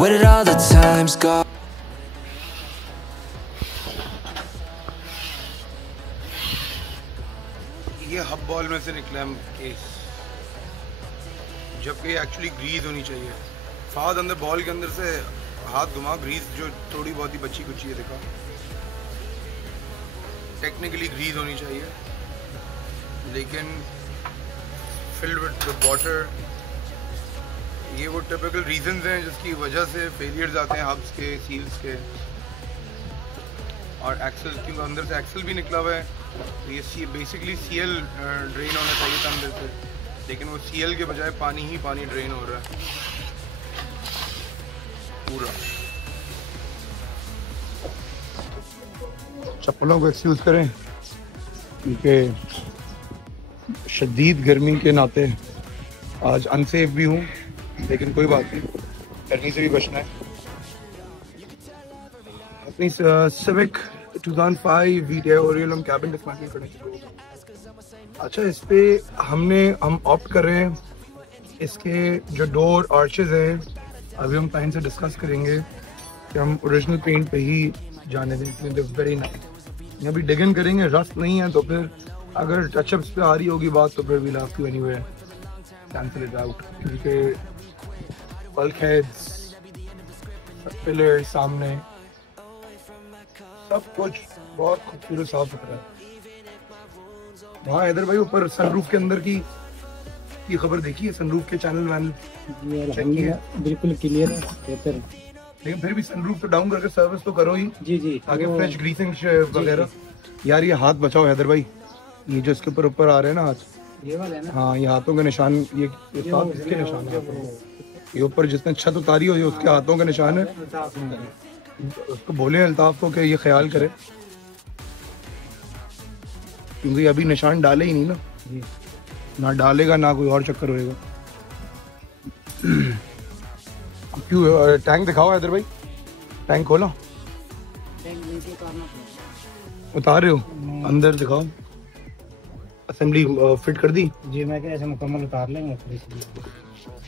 Where did all the times go? ये hub ball में से निकला केस, जबकि एक्चुअली ग्रीज होनी चाहिए। फाद अंदर बॉल के अंदर से हाथ घुमा, ग्रीज जो थोड़ी बहुत ही बची कुची है, देखा टेक्निकली ग्रीज होनी चाहिए, लेकिन फिल्ड विद वाटर। ये वो टिपिकल रीजंस हैं जिसकी वजह से फेलियर्स आते हैं हब्स के, सील्स के। और एक्सल, क्योंकि अंदर से एक्सल भी निकला हुआ है, तो ये बेसिकली सीएल ड्रेन होना चाहिए था अंदर से, लेकिन वो सीएल के बजाय पानी ही पानी ड्रेन हो रहा है पूरा। चप्पलों को एक्सक्यूज़ करें क्योंकि शदीद गर्मी के नाते आज अनसेफ भी हूँ, लेकिन कोई बात नहीं, गर्मी से भी बचना है। अपनी सिविक 2005 वीडियो ओरियल हम कैबिन डिस्मेंटल करेंगे। अच्छा, इस पे हम ऑप्ट कर रहे हैं, इसके जो डोर आर्चेज हैं अभी हम क्लाइंट से डिस्कस करेंगे कि हम ओरिजिनल पेंट पे ही जाने दें। Very nice. अभी डिगन करेंगे, रस्ट नहीं है, तो फिर अगर टचअप्स पे आ रही होगी बात तो फिर we'll have to anywhere cancel it out, क्योंकि बल्कहेड्स, पिलर सामने सब कुछ बहुत खूबसूरत साफ सुथरा है। वहाँ हैदर भाई ऊपर सनरूफ के अंदर की ये खबर देखी है? सनरूफ के चैनल वैनल चेक किया? बिल्कुल क्लियर है, बेहतर है। लेकिन फिर भी सनरूफ तो डाउन करके सर्विस तो करो ही। जी आगे फ्रेश ग्रीसिंग वगैरह। यार ये हाथ बचाओ हैदर भाई, ये जो इसके ऊपर आ रहे हैं ना हाथ, ये वाला है ना? हाँ, ये हाथों के निशान, ये साथ इसके निशान है। ये ऊपर जिसने छत उतारी हो, ये उसके हाथों के निशान है। उसको बोले अल्ताफ को कि ये ख्याल करे, क्योंकि अभी निशान डाले ही नहीं ना, ना डालेगा ना कोई और चक्कर होएगा। क्यों टैंक दिखाओ हैदर भाई, टैंक खोला, उतार रहे हो? अंदर दिखाओ, असेंबली फिट कर दी? जी, मैं क्या ऐसे मुकम्मल उतार लेंगे,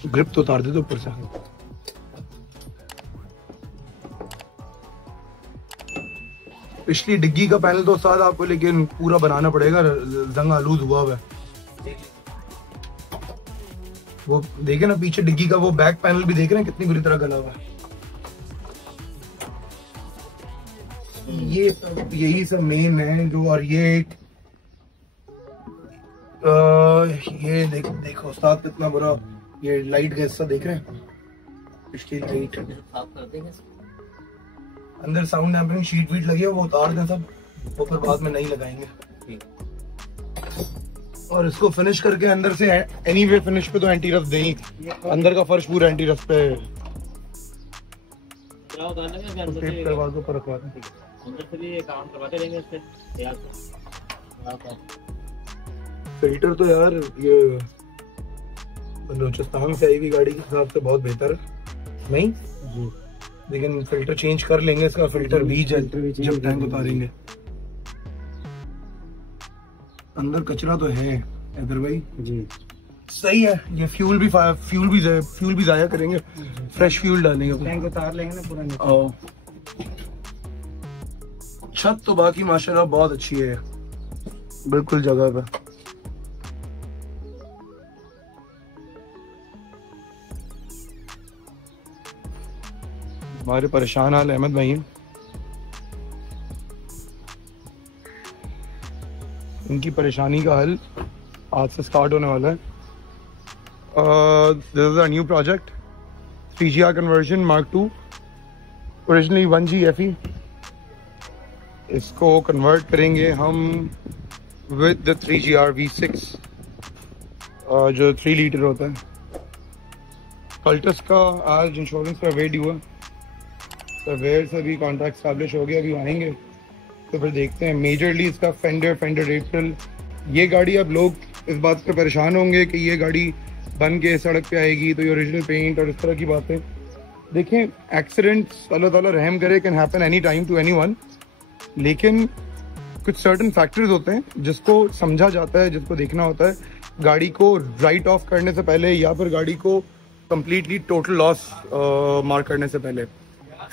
ग्रिप तो उतार दे दो ऊपर से। पिछली डिग्गी का पैनल तो साथ आपको लेकिन पूरा बनाना पड़ेगा, जंग आलूद हुआ हुआ है। वो देखे ना पीछे डिग्गी का वो बैक पैनल भी देख रहे हैं कितनी बुरी तरह गला हुआ है। ये सब यही सब मेन है जो, और ये देखो उस्ताद कितना बुरा, ये लाइट का हिस्सा देख रहे हैं, पिछली लाइट अंदर साउंड डैम्पिंग शीट वीट लगी है, वो उतार दें सब, वो फिर बाद में नहीं लगाएंगे। और इसको फिनिश करके अंदर से एनीवे फिनिश पे तो एंटी रफ दें, अंदर का फर्श पूरा एंटी रफ पे टेप करवा दो, पर रखवा दें। फिल्टर तो यार ये बलूचिस्तान से आई हुई गाड़ी के हिसाब से बहुत बेहतर है, नहीं? लेकिन फिल्टर चेंज कर लेंगे, इसका फिल्टर भी जब टैंक उतारेंगे। अंदर कचरा तो है इधर भाई जी, सही है। ये फ्यूल भी जाया करेंगे, फ्रेश फ्यूल डालेंगे, टैंक उतार लेंगे ना पूरा। छत तो बाकी माशाल्लाह बहुत अच्छी है, बिल्कुल जगह पे। हमारे परेशान हाल अहमद भाई हैं, इनकी परेशानी का हल आज से स्टार्ट होने वाला है। This is a new project, 3GR conversion Mark II, originally 1G FE। इसको कन्वर्ट करेंगे हम विद द 3GR V6 जो 3 लीटर होता है। कल्टस का आज इंश्योरेंस का वेट हुआ, सर्वेयर से भी कॉन्टैक्ट स्टैब्लिश हो गया, अभी आएंगे तो फिर देखते हैं। मेजरली इसका फेंडर रेपटल, ये गाड़ी अब लोग इस बात पे परेशान होंगे कि ये गाड़ी बन के सड़क पे आएगी तो ये ओरिजिनल पेंट और इस तरह की बातें। देखें, एक्सीडेंट्स अल्लाह ताला रहम करे can happen any time to anyone, लेकिन कुछ सर्टन फैक्टर्स होते हैं जिसको समझा जाता है, जिसको देखना होता है गाड़ी को राइट ऑफ करने से पहले या फिर गाड़ी को कंप्लीटली टोटल लॉस मार्क करने से पहले।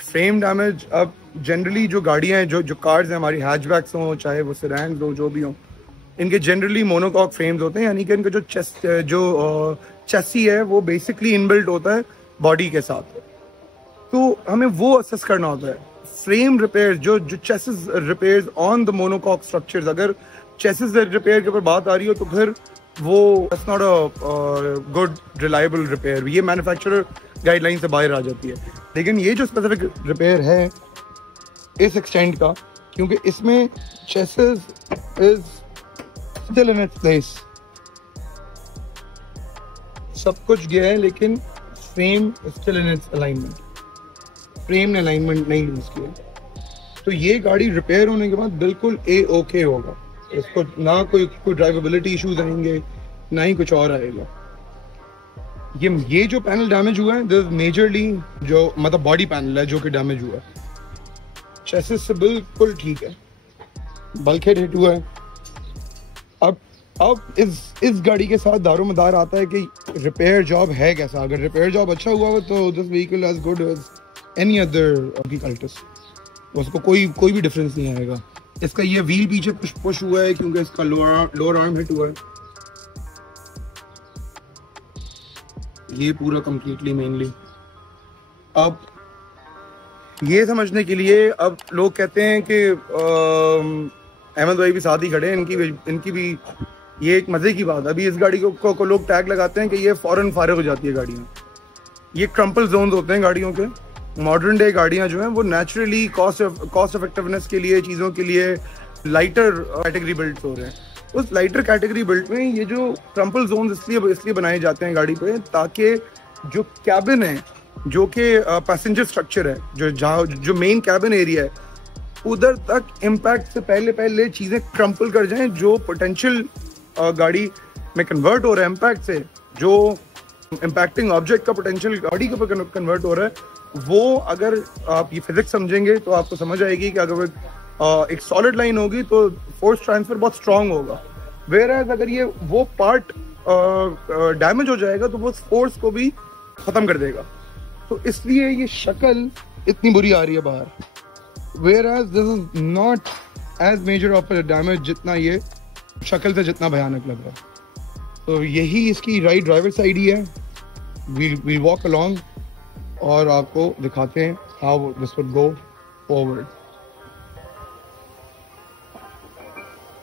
फ्रेम डैमेज, अब जनरली जो गाड़ियाँ हैं, जो कार्स हैं हमारी, हैचबैक्स हों चाहे वो सेडान्स हो, जो भी हों, इनके जनरली मोनोकॉक फ्रेम्स होते हैं, यानी कि इनका जो चेसी है वो बेसिकली इनबिल्ट होता है बॉडी के साथ। तो हमें वो असेस करना होता है। फ्रेम रिपेयर, जो chassis repairs on the monocoque structures, अगर चेसिस रिपेयर के ऊपर बात आ रही हो तो फिर वो it's not a good reliable repair, ये मैन्युफैक्चरर गाइडलाइन से बाहर आ जाती है। लेकिन ये जो स्पेसिफिक रिपेयर है इस एक्सटेंड का, क्योंकि इसमें chassis is still in its place, सब कुछ गया है लेकिन frame still in its alignment, frame ने अलाइनमेंट नहीं यूज किया। तो ये गाड़ी रिपेयर होने के बाद बिल्कुल ओके होगा, इसको ना कोई ड्राइवेबिलिटी इश्यूज आएंगे ना ही कुछ और आएगा। ये जो पैनल डैमेज हुआ है दिस मेजरली जो मतलब बॉडी पैनल है जो कि डैमेज हुआ है, चेसिस से बिल्कुल ठीक है, बल्कहेड हिट हुआ है। अब इस गाड़ी के साथ दारोमदार आता है कि रिपेयर जॉब है कैसा। अगर रिपेयर जॉब अच्छा हुआ हो तो this vehicle as good as any other अल्टस, उसको कोई भी डिफरेंस नहीं आएगा। इसका ये व्हील पीछे पुश हुआ है क्योंकि इसका लोअर आर्म हिट हुआ है, ये पूरा कंप्लीटली मेनली। अब ये समझने के लिए, अब लोग कहते हैं कि अहमद भाई भी साथ ही खड़े हैं, इनकी भी ये एक मजे की बात है। अभी इस गाड़ी को लोग टैग लगाते हैं कि ये फौरन फारिग हो जाती है गाड़ियाँ। ये क्रम्पल जोन्स होते हैं गाड़ियों के। मॉडर्न डे गाड़ियाँ जो हैं वो नेचुरली कॉस्ट इफेक्टिवनेस के लिए, चीज़ों के लिए लाइटर कैटेगरी बिल्ड हो रहे हैं। उस लाइटर कैटेगरी बिल्ड में ये जो क्रम्पल जोन्स इसलिए बनाए जाते हैं गाड़ी पे, ताकि जो कैबिन है, जो कि पैसेंजर स्ट्रक्चर है, जो मेन कैबिन एरिया है, उधर तक इम्पैक्ट से पहले चीज़ें क्रम्पल कर जाएं। जो पोटेंशियल गाड़ी में कन्वर्ट हो रहा है इम्पैक्ट से, जो इम्पैक्टिंग ऑब्जेक्ट का पोटेंशियल गाड़ी के ऊपर कन्वर्ट हो रहा है, वो अगर आप ये फिजिक्स समझेंगे तो आपको समझ आएगी कि अगर एक सॉलिड लाइन होगी तो फोर्स ट्रांसफर बहुत स्ट्रांग होगा, वेयर एज अगर ये वो पार्ट डैमेज हो जाएगा तो वो फोर्स को भी ख़त्म कर देगा। तो इसलिए ये शक्ल इतनी बुरी आ रही है बाहर, whereas this is not as major of damage जितना ये शक्ल से जितना भयानक लग रहा है। तो यही इसकी राइट ड्राइवर साइड ही है। वी वॉक अलोंग और आपको दिखाते हैं how this would go forward.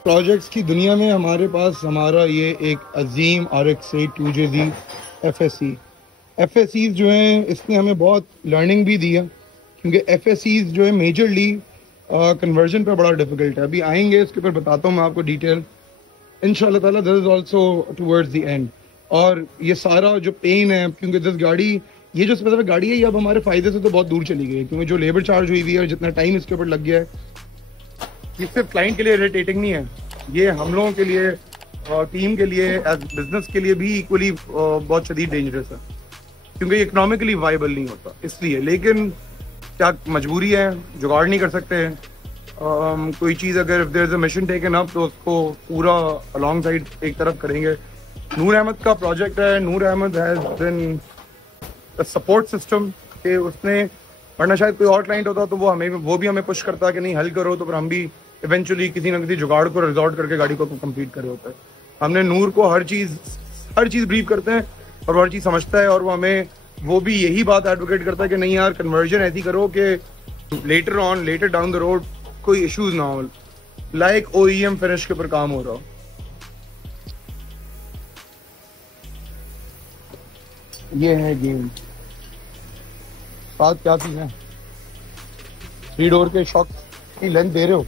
Projects की दुनिया में हमारे पास हमारा ये एक अजीम RX-8 2JZ FSEs जो हैं, इसने हमें बहुत लर्निंग भी दी है, क्योंकि FSEs जो है मेजरली कन्वर्जन पर बड़ा डिफिकल्ट है। अभी आएंगे इसके ऊपर बताता हूँ मैं आपको डिटेल इंशाल्लाह ताला। This is also towards the end. और ये सारा जो पेन है, क्योंकि दिस गाड़ी, ये जो स्पेसिफिक गाड़ी है, ये अब हमारे फायदे से तो बहुत दूर चली गई है, क्योंकि जो लेबर चार्ज हुई हुई है और जितना टाइम इसके ऊपर लग गया है, ये सिर्फ क्लाइंट के लिए इरिटेटिंग नहीं है, ये हम लोगों के लिए, टीम के लिए, एज बिजनेस के लिए भी इक्वली बहुत शदीद डेंजरस है, क्योंकि इकोनॉमिकली वाइबल नहीं होता इसलिए। लेकिन क्या मजबूरी है, जुगाड़ नहीं कर सकते। कोई चीज़ अगर if there is a mission taken up तो उसको पूरा अलॉन्ग साइड एक तरफ करेंगे। नूर अहमद का प्रोजेक्ट है। Noor Ahmad has been support system के उसने, वरना शायद कोई और क्लाइंट होता तो वो भी हमें पुश करता कि नहीं हल करो, तो फिर हम भी इवेंचुअली किसी ना किसी जुगाड़ को रिजॉर्ट करके गाड़ी को कंप्लीट करे होता है। हमने नूर को हर चीज़ ब्रीफ करते हैं और वो हर चीज़ समझता है, और वो भी यही बात एडवोकेट करता है कि नहीं यार, कन्वर्जन ऐसी करो कि लेटर डाउन द रोड कोई इश्यूज ना हो, लाइक OEM फिनिश के ऊपर काम हो रहा हो। ये है गेम। साथ क्या चीज है, 3 डोर के शॉक की लेंथ दे रहे हो,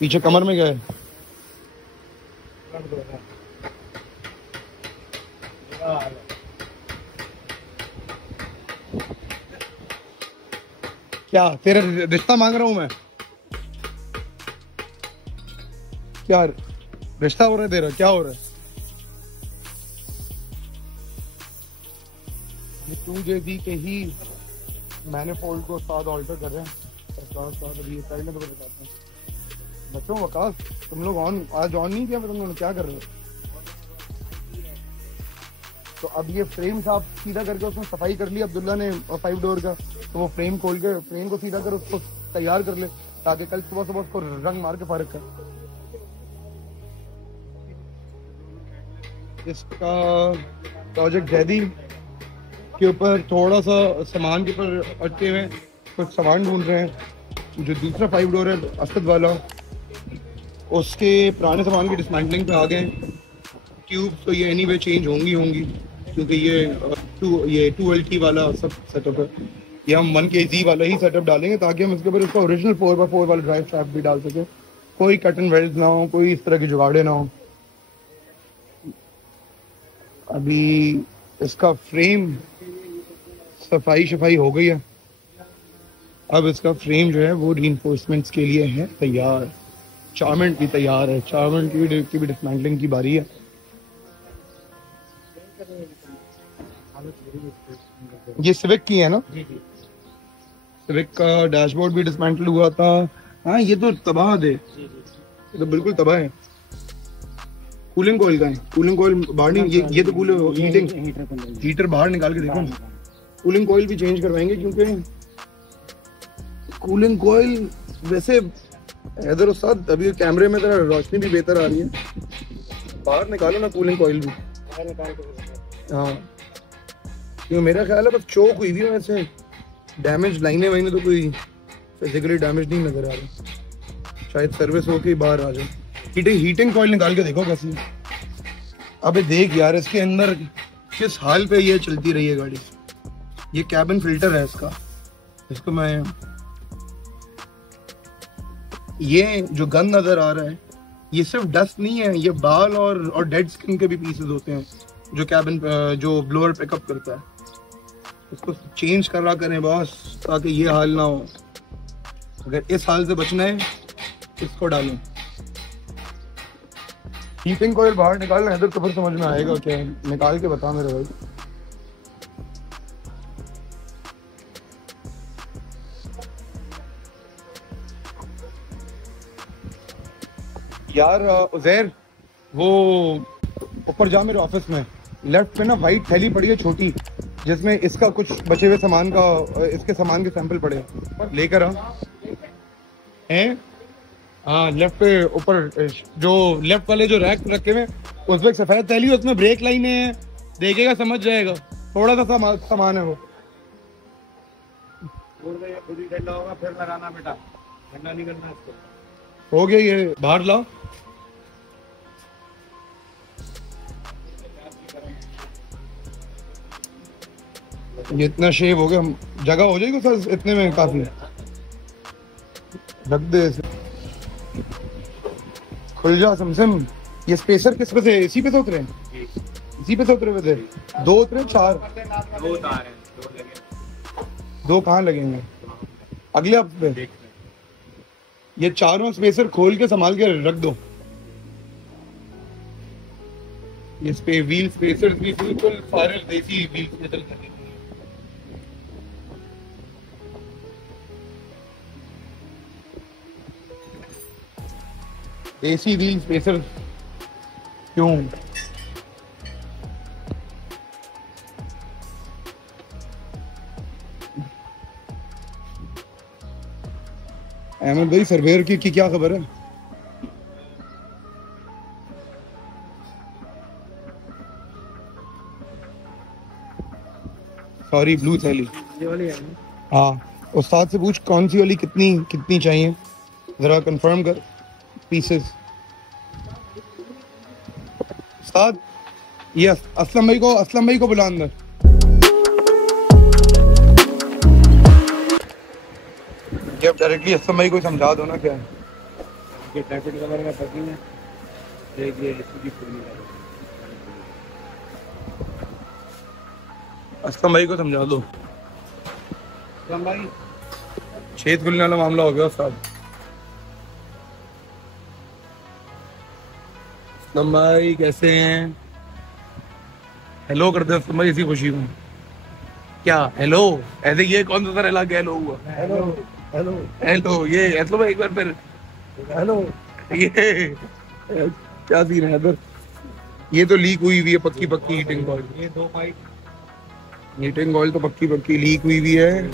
पीछे कमर में गए। क्या तेरा रिश्ता मांग रहा हूं मैं? क्या रिश्ता हो रहा है तेरा? क्या हो रहा है? ये 2JZ के ही मैंने फोल्ड को साथ ऑल्टर कर रहे हैं। साथ अभी ये साइड में तो बताते हैं बच्चों। वकास तुम लोग आज ऑन नहीं किया, तुम लोग क्या कर रहे हो? तो अब ये फ्रेम साफ सीधा करके उसमें सफाई कर ली अब्दुल्ला ने 5 डोर का, तो वो फ्रेम खोल के फ्रेम को सीधा कर उसको तैयार कर ले ताकि कल सुबह सुबह उसको रंग मार के फारिग कर। इसका प्रोजेक्ट जैदी के ऊपर थोड़ा सा सामान के ऊपर अटके हुए कुछ सामान ढूंढ रहे हैं। जो दूसरा 5 डोर है असद वाला, उसके पुराने सामान की डिसमेंटलिंग पे आ गए। ट्यूब तो ये एनीवे चेंज होंगी क्योंकि ये 2LT वाला सब सेटअप है। ये हम 1 kg वाला ही सेटअप डालेंगे ताकि हम इसके ऊपर उसका ओरिजिनल 4x4 वाला ड्राइव शाफ्ट भी डाल सके। कोई कट एंड वेल्ड ना हो, कोई इस तरह के जुगाड़े ना हो। अभी इसका फ्रेम सफाई शफाई हो गई है। अब इसका फ्रेम जो है वो रीइंफोर्समेंट्स के लिए है तैयार। चार्मेंट भी तैयार है, चार्मेंट की भी डिसमेंटलिंग की बारी है। ये सिविक की है ना? सिविक का डैशबोर्ड भी डिसमेंटल हुआ था। हाँ ये तो तबाह है, ये तो बिल्कुल तबाह है। कूलिंग कोयल का है, कूलिंग कोयल बाहर नहीं, ये तो कूलिंग हीटर बाहर निकाल के देखो। कूलिंग कोयल भी चेंज करवाएंगे क्योंकि कूलिंग कोयल वैसे इधर उस्ताद अभी कैमरे में तरह रोशनी भी बेहतर आ रही है, बाहर निकालो ना कूलिंग कोयल भी। हाँ क्योंकि मेरा ख्याल है बस चोक हुई भी वैसे, डैमेज लाइनें वाइने तो कोई फिजिकली डैमेज नहीं नजर आ रहा, शायद सर्विस होके बाहर आ जाए। हीटिंग कॉइल निकाल के देखो कैसी। अबे देख यार इसके अंदर किस हाल पे ये चलती रही है गाड़ी। ये कैबिन फिल्टर है इसका, इसको मैं, ये जो गन नजर आ रहा है ये सिर्फ डस्ट नहीं है, ये बाल और डेड स्किन के भी पीसेस होते हैं जो कैबिन जो ब्लोअर पिकअप करता है। इसको चेंज करा करें बॉस ताकि ये हाल ना हो। अगर इस हाल से बचना है इसको डालें। हीटिंग कॉइल बाहर निकालना है तो फिर समझ में आएगा क्या है। निकाल के बता मेरे भाई। यार उजैर वो ऊपर जा मेरे ऑफिस में, लेफ्ट पे ना वाइट थैली पड़ी है छोटी जिसमें इसका कुछ बचे हुए सामान का, इसके सामान के सैंपल पड़े, लेकर आ हैं। हाँ लेफ्ट पे ऊपर जो लेफ्ट वाले जो रैक रखे हुए उसमें एक सफेद थैली है, उसमें ब्रेक लाइनें हैं, देखेगा समझ जाएगा। थोड़ा सा सामान है वो। ठंडा होगा फिर लगाना बेटा, ठंडा नहीं करना इसको। हो गया ये, बाहर लाओ। ये इतना शेव हो गया, जगह हो जाएगी सर इतने में काफी। रख दे इसे, खुल जा समसम। ये स्पेसर किस पे से, इसी पे से उतरे, इसी पे से उतरे हुए थे। 2 उतरे 4, 2 तार हैं, 2 लगे। 2 कहाँ लगेंगे? अगले हफ्ते। ये चारों स्पेसर खोल के संभाल के रख दो। ये व्हील स्पेसर भी बिल्कुल सारे देसी व्हील स्पेसर। देसी व्हील स्पेसर क्यों? अहमद भाई सर्वेयर की क्या खबर है? सॉरी ब्लू थैली ये वाली है। हाँ उस्ताद से पूछ कौन सी वाली कितनी चाहिए, जरा कंफर्म कर पीसेस। उस्ताद ये असलम भाई को बुला अंदर। जब डायरेक्टली असलम भाई को समझा दो ना क्या है। ये ट्रैफिक कवर का पैकिंग है, देखिए इसकी पूरी है। असलम भाई को समझा दो। असलम भाई छेद खुलने वाला मामला हो गया उस्ताद। असलम भाई कैसे हैं? हेलो करते हैं असलम भाई इसी खुशी में। क्या हेलो? ऐसे ये कौन सा तरह के हेलो हुआ? हेलो हेलो हेलो ये हेलो भाई, एक बार फिर हेलो। ये क्या सीन है इधर? ये तो लीक हुई हुई है पक्की पक्की हीटिंग कॉइल। ये 2 पाइप, हीटिंग कॉइल तो पक्की पक्की लीक हुई हुई है।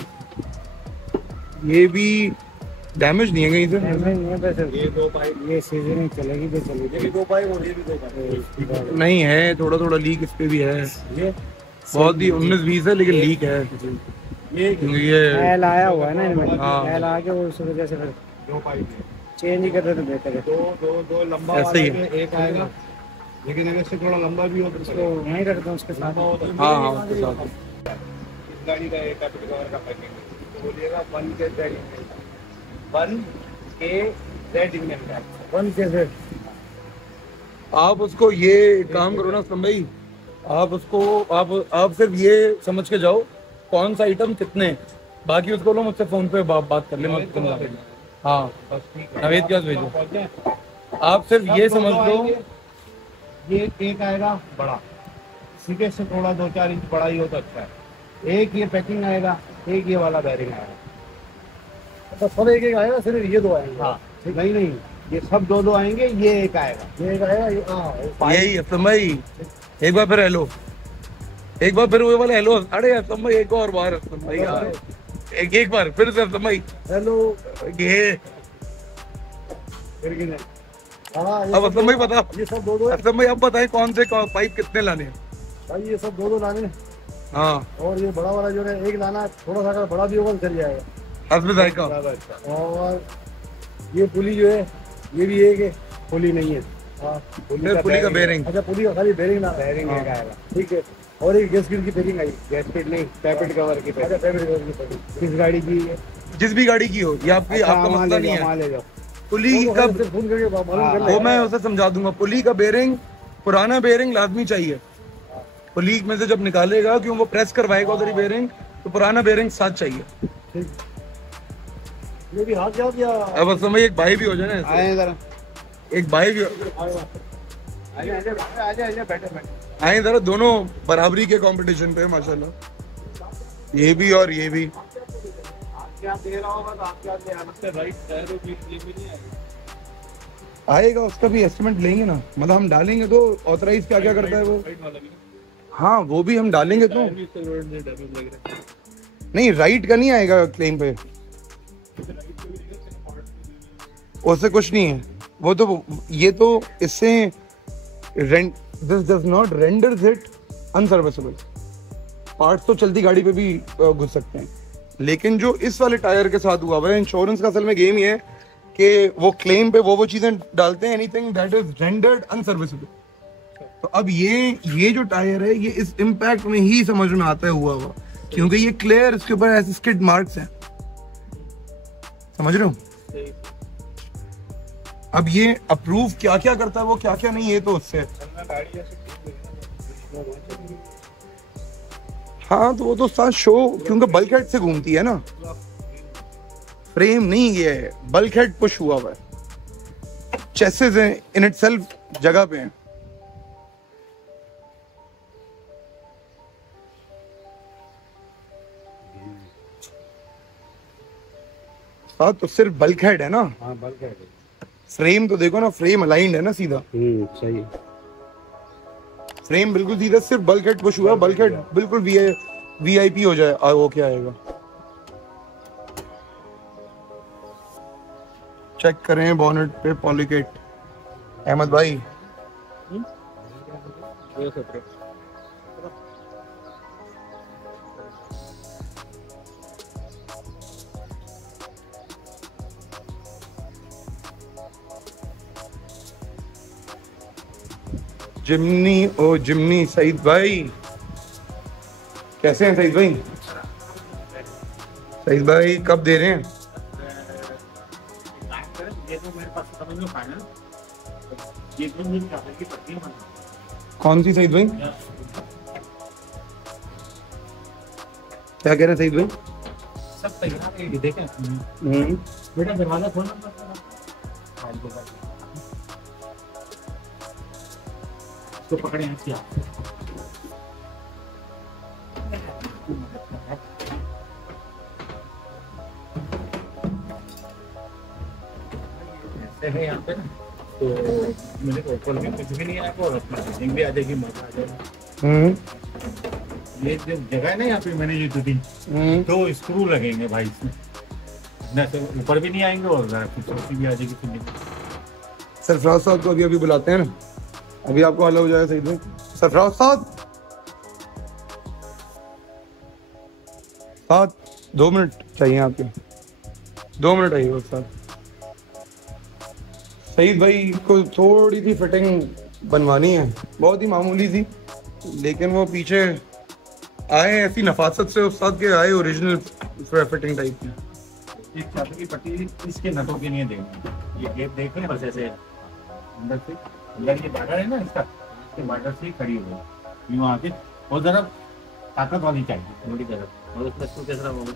ये भी डैमेज नहीं है कहीं से? ये 2 पाइप, ये सीजनिंग चलेगी तो चलेगी। ये भी 2 पाइप और ये भी 2 पाइप। नहीं है, थोड़ा थोड़ा लीक इस पे भी है। ये बहुत ही 19-20 है लेकिन लीक है। ये एल आया हुआ है ना इनमें, हाँ। एल आके वो उस वजह से फिर 2 पाइप चेंज ही कर रहे तो बेहतर है। दो लंबा ऐसे ही वाला है, एक आएगा, लेकिन अगर इससे थोड़ा लंबा भी हो तो तो वहीं करते हैं उसके साथ। लंबा हो तो हाँ हाँ उसके साथ। इस गाड़ी का एक कैपिटल कवर का पैकिंग बोलिएगा 1KZ इंजन, 1KZ इंजन का 1KZ। आप उसको ये काम करो ना असलम भाई, आप उसको आप सिर्फ ये समझ के जाओ कौन सा आइटम कितने, बाकी उसको लो मुझसे फोन पे बात कर ले मत तुम। हाँ बस ठीक है। नवेद क्या भेजो, आप सिर्फ ये समझ लो। ये एक आएगा बड़ा, सीधे से थोड़ा 2-4 इंच बड़ा ही हो तो अच्छा है। एक ये पैकिंग आएगा, एक ये वाला बैरिंग आएगा। तो सब एक एक आएगा, सिर्फ ये दो आएंगे। हाँ नहीं, ये सब 2-2 आएंगे, ये एक आएगा। ये एक आएगा, ये हाँ यही असलम भाई, एक बार फिर हेलो, एक बार फिर वो वाला हेलो। अरे असलम भाई एक और बार असलम भाई यार, एक बार फिर से असलम भाई हेलो। ये हाँ अब असलम भाई बता, ये सब दो दो है असलम भाई अब बताएं कौन से पाइप कितने लाने हैं? भाई, ये सब दो दो लाने हैं। हाँ और ये बड़ा वाला जो है एक लाना है, थोड़ा सा अगर बड़ा भी होगा तो चल जाएगा। हस्बे जायका। और ये पुली जो है ये भी एक है, पुली नहीं है। हाँ। फिर पुली का बेरिंग। अच्छा, पुली का खाली बेरिंग ना, बैरिंग एक आएगा। ठीक है। और एक गैस की बेरिंग आई। गैस किट नहीं, पैकेट कवर की अच्छा, फेवरेट गैस की बेरिंग। किस गाड़ी की है? जिस भी गाड़ी की हो, ये आपकी आपका मसला नहीं है। ले जाओ। पुली वो का तो फोन करके मालूम कर वो लेगा। मैं उसे समझा दूंगा। पुली का बेरिंग, पुराना बेरिंग लाजमी चाहिए। पुली में से जब निकालेगा क्यों वो प्रेस करवाएगा उधर ही बेरिंग, तो पुराना बेरिंग साथ चाहिए। ठीक। ये भी हाथ जाओ या अब असलम भाई एक भाई भी हो जाए ना, आए जरा, एक भाई भी आजा बैठे। आए जरा, दोनों बराबरी के कंपटीशन पे माशाल्लाह, ये भी और ये भी। क्या दे रहा होगा तो आप क्या दे आना, राइट टायर भी नहीं आएगा। आएगा उसका भी एस्टिमेट लेंगे ना, मतलब हम डालेंगे तो ऑथराइज क्या क्या करता है वो। राइट वाला भी हाँ वो भी हम डालेंगे तो डैमेज लग रहा है। नहीं, राइट का नहीं आएगा क्लेम पे, उससे कुछ नहीं है वो तो। ये तो इससे this does not renders it unserviceable. Parts तो चलती गाड़ी पे भी घुस सकते हैं, लेकिन जो इस वाले टायर के साथ हुआ हुआ है, इंश्योरेंस का असल में गेम ये है कि वो क्लेम पे वो चीजें डालते हैं, anything that is rendered unserviceable. तो अब ये जो टायर है ये इस इम्पैक्ट में ही समझ में आता है हुआ, क्योंकि ये क्लियर इसके ऊपर ऐसे स्किड मार्क्स हैं, समझ रहे हो। अब ये अप्रूव क्या क्या करता है वो, क्या क्या नहीं, ये तो उससे। हाँ तो वो तो साथ शो, क्योंकि बल्क हेड से घूमती है ना, फ्रेम नहीं, ये है बल्क हेड पुश हुआ हुआ है। चेसेस हैं इन इटसेल्फ जगह पे हैं। हाँ तो सिर्फ बल्क हेड है ना, हाँ बल्क है। फ्रेम तो देखो ना, फ्रेम अलाइंड है ना सीधा, सही। फ्रेम बिल्कुल सीधा, सिर्फ बल्क हेड पुश हुआ। बल्क हेड बिल्कुल वीआईपी हो जाए, वो क्या आएगा चेक करें बॉनेट पे पॉलीकेट। अहमद भाई जिमनी, ओ जिमनी सईद भाई, कैसे हैं सईद भाई? सईद भाई कब दे रहे हैं? कौन सी सईद भाई? क्या कह रहे हैं सईद भाई? सब तैयार है, ये देखें। बेटा दरवाजा खोलना, तो पकड़े हैं क्या? से है यहाँ पे ना, तो मुझे ऊपर भी कुछ भी नहीं आएगा और अपना फिटिंग भी आ जाएगी, मजा आ जाएगा। ये जो जगह है ना यहाँ पे मैंने ये 2 स्क्रू लगेंगे भाई इसमें, ना तो ऊपर भी नहीं आएंगे और खूबसूरती भी आ जाएगी फिटिंग। सरफराज साहब को अभी बुलाते हैं ना, अभी आपको अलग हो जाएगा सही में। सरफराज साहब 2 मिनट चाहिए आपके, 2 मिनट आइए बस साहब। सईद भाई को थोड़ी सी फिटिंग बनवानी है, बहुत ही मामूली सी, लेकिन वो पीछे आए ऐसी नफासत से उस्ताद के आए ओरिजिनल फिटिंग टाइप की। एक चाबी की पट्टी इसके नटों के लिए देंगे, ये गेप देख रहे हैं बस ऐसे अंदर से, अंदर ये बॉर्डर है ना इसका, इसके बॉर्डर से खड़ी हुई यूँ आके, और जरा ताकत वाली चाहिए थोड़ी जरा, और उसमें स्क्रू कैसा होगा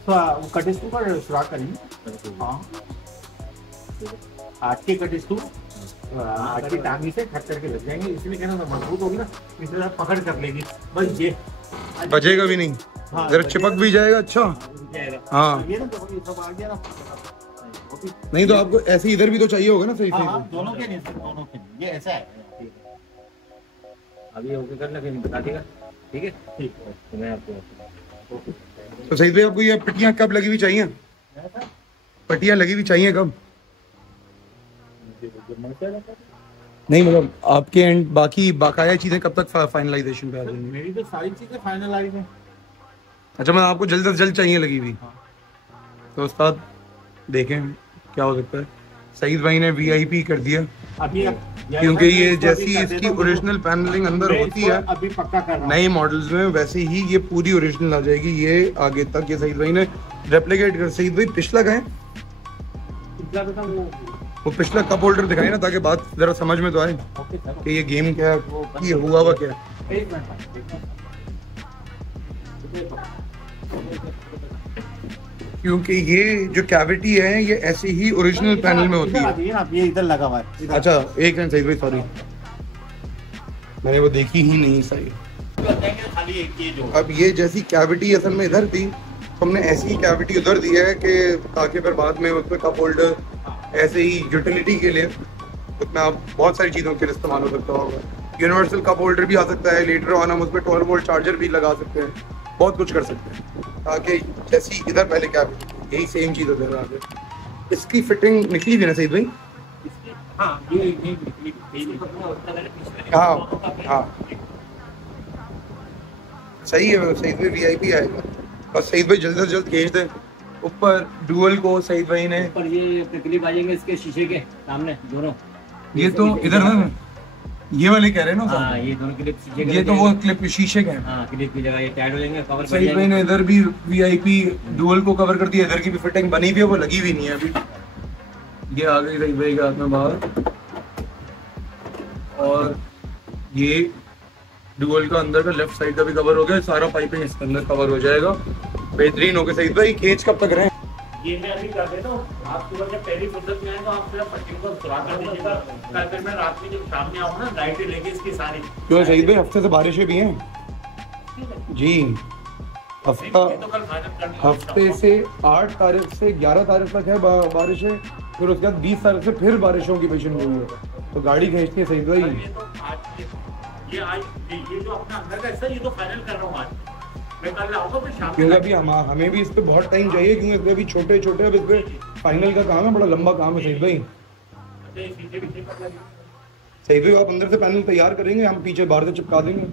तो वो कट स्क्रू का सुराख करेंगे। हाँ आज के कट स्क्रू आज की टांगी से खट करके लग जाएंगे, इसलिए कहना मजबूत होगी ना, इसलिए पकड़ कर लेगी बस, ये बचेगा भी नहीं। हाँ, जरा चिपक भी जाएगा। अच्छा हाँ, ये ना तो ये सब आ गया ना, नहीं तो आपको ऐसे इधर भी तो चाहिए होगा ना सही हाँ, सही। दोनों के नहीं, दोनों के नहीं, ये ऐसा है। अभी ओके कर लगे बता देगा, ठीक है ठीक है, तो मैं आपको तो सही भाई आपको ये पट्टियां कब लगी हुई चाहिए? पट्टियां लगी हुई चाहिए कब? नहीं मतलब आपके एंड बाकी बाकाया चीजें कब तक फाइनलाइजेशन पे आ जाएंगी? मेरी तो सारी चीजें फाइनलाइज हैं। अच्छा मतलब आपको जल्द से जल्द चाहिए लगी हुई। तो उस्ताद देखें क्या हो सकता है। सईद भाई ने वीआईपी कर दिया अभी क्योंकि ये जैसी इसकी ओरिजिनल पैनलिंग अंदर होती है अभी पक्का कर रहा हूं। नए मॉडल्स में, वैसे ही ये पूरी ओरिजिनल आ जाएगी। ये आगे तक ये सईद भाई ने रेप्लिकेट कर। सईद भाई पिछला कहें, वो पिछला कप होल्डर दिखाए ना, ताकि बात जरा समझ में तो आए कि ये गेम क्या है, ये हुआ हुआ क्या है। क्योंकि ये जो कैविटी है ये ऐसे ही ओरिजिनल पैनल में होती है। ये इधर लगा हुआ है। अच्छा एक मिनट सही भाई, सॉरी मैंने वो देखी ही नहीं सही। अब ये जैसी कैविटी असल में इधर थी, तो हमने ऐसी ही कैविटी उधर दी है कि ताकि फिर बाद में उसमें कप होल्डर ऐसे ही यूटिलिटी के लिए उसमें आप बहुत सारी चीज़ों के लिए इस्तेमाल हो सकता होगा। यूनिवर्सल कप होल्डर भी आ सकता है, लेटर ऑन हम उसमें 12 वोल्ट चार्जर भी लगा सकते हैं, बहुत कुछ कर सकते हैं। ताकि जैसी इधर पहले कैविटी यही सेम चीज़ उधर आ जाए। इसकी फिटिंग निकली भी ना सही भाई? हाँ हाँ हाँ सही है। सईद भाई वीआईपी आएगा और सईद भाई जल्द से जल्द खींच दे ऊपर डुअल को। सईद भाई ने पर ये क्लिप आ जाएंगे इसके शीशे के सामने दोनों, ये तो इधर ना ये वाले कह रहे हैं ना, हाँ ये दोनों क्लिप शीशे के, ये तो वो क्लिप शीशे के हैं। हाँ क्लिप की जगह ये टाइट हो जाएंगे, कवर कर सईद भाई ने इधर भी वीआईपी डुअल को कवर कर दिया, इधर की भी फिटिंग बनी हुई है, वो लगी हुई नहीं है अभी। ये आ गई सईद भाई के हाथ में बाहर, और ये डुअल का अंदर का लेफ्ट साइड का भी कवर हो गया, सारा पाइपिंग इसके अंदर कवर हो जाएगा। बेहतरीन हो गया। सईद भाई खींच कब तक रहे? ये मैं अभी कर देता हूँ, आप सुबह जब पहली फुर्सत में आए तो आप सिर्फ पट्टी को सुराख कर दीजिएगा, कल फिर मैं रात में जब सामने आऊँ ना लाइटें लेके इसकी सारी। क्यों सईद भाई हफ्ते से बारिशें भी हैं जी, हफ्ते से 8 तारीख से 11 तारीख तक है बारिशें, फिर उसके बाद 20 तारीख से फिर बारिशों की पेशन हुई है, तो गाड़ी खींचती है सईद भाई। ये आज ये जो अपना अंदर का हिस्सा ये तो फाइनल कर रहा हूँ आज, मैं कल आऊँगा फिर शाम क्योंकि अभी हमें भी इस पे बहुत टाइम चाहिए, क्योंकि इसमें अभी छोटे छोटे अब इस पे फाइनल का काम है, बड़ा लंबा काम है सईद भाई। सईद भाई आप अंदर से पैनल तैयार करेंगे, हम पीछे बाहर से चिपका देंगे,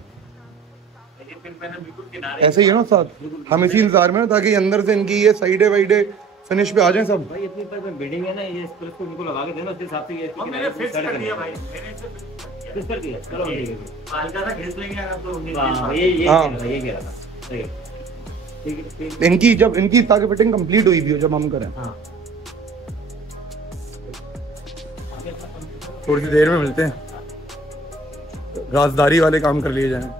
ऐसे ही है ना साथ। हम इसी इंतजार में ना, ताकि अंदर से इनकी ये साइडे वाइडे फिनिश पे आ जाए सब। भाई इतनी पर बिल्डिंग है ना, ये इस पर उनको लगा के देना, उसके हिसाब से ये मैंने फिक्स कर दिया भाई, फिक्स कर दिया। चलो ठीक है, हल्का सा खींच लेंगे आप तो। हां ये कह रहा था सही ठीक है। इनकी जब इनकी ताकि फिटिंग कंप्लीट हुई भी हो जब हम करें, हां थोड़ी सी देर में मिलते हैं, राजदारी वाले काम कर लिए जाएं।